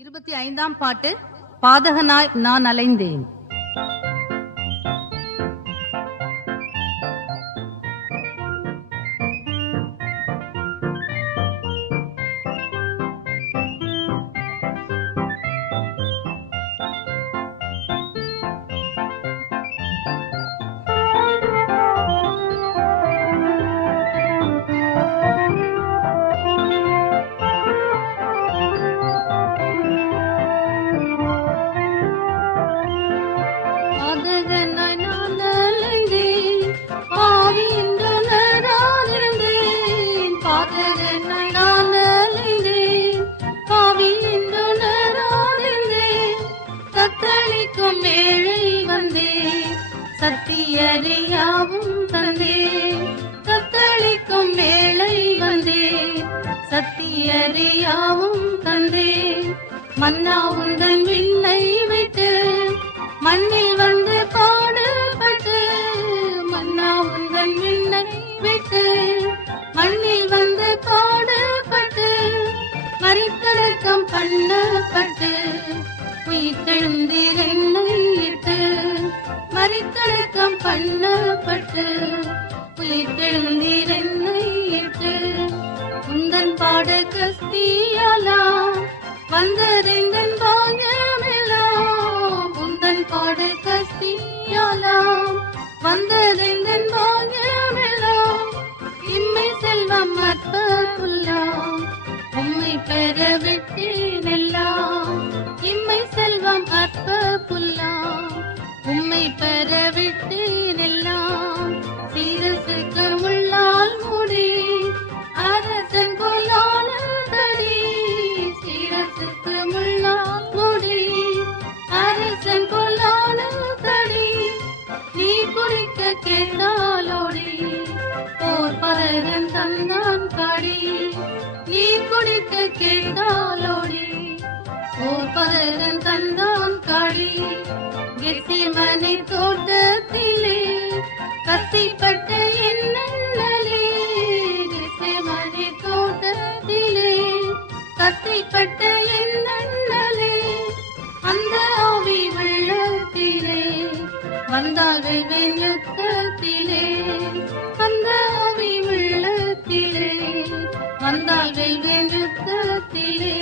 25ஆம் பாட்டு. பாதகனாய் நான் அலைந்தேன். சத்தியறியாவும் தந்தே தத்தளிக்கும் வேளை வந்தே சத்தியறியாவும் தந்தே மன்னா உந்தன் விண்ணை விட்டு மண்ணில் வந்து பாடுபட்டு மன்னா உந்தன் விண்ணை விட்டு மண்ணில் வந்து பாடுபட்டு மரித்தடக்கம் பண்ணப்பட்டு உயிர்த்தெழுந்தீர் என்னை இட்டு மரித்தடக்கம் பண்ணப்பட்டு உயிர்த்தெழுந்தீர் என்னை இட்டு உந்தன் பாட கஸ்தியாலாம் வந்ததெந்தன் பாயமெல்லாம் உந்தன் பாட கஸ்தியாலாம் வந்ததெந்தன் பாயமெல்லாம் இம்மை செல்வம் அற்புல்லாம் உம்மை பெற விட்டேனெல்லாம் இம்மை செல்வம் அற்புல்லாம் உம்மை பெற விட்டேனெல்லாம் சீரசுக்கு முள்ளால் மூடி அரசன் போலானதடி சீரசுக்கு முள்ளால் மூடி அரசன் போலானதடி நீ குறிக்க கேட்டாலோடி போர் பலரன் தந்தான் காடி நீ குடிக்க கேட்டாலோடி போர் பலரன் தந்தான் காடி கெத்செமனே தோட்டத்திலே கத்திப்பட்ட என்னலே கெத்செமனே தோட்டத்திலே கத்திப்பட்ட என்னலே அந்த ஆவி வெள்ளத்திலே வந்தார்கள் வெள்ளத்திலே அந்த ஆவி வெள்ளத்திலே வந்தார்கள் வெள்ளத்திலே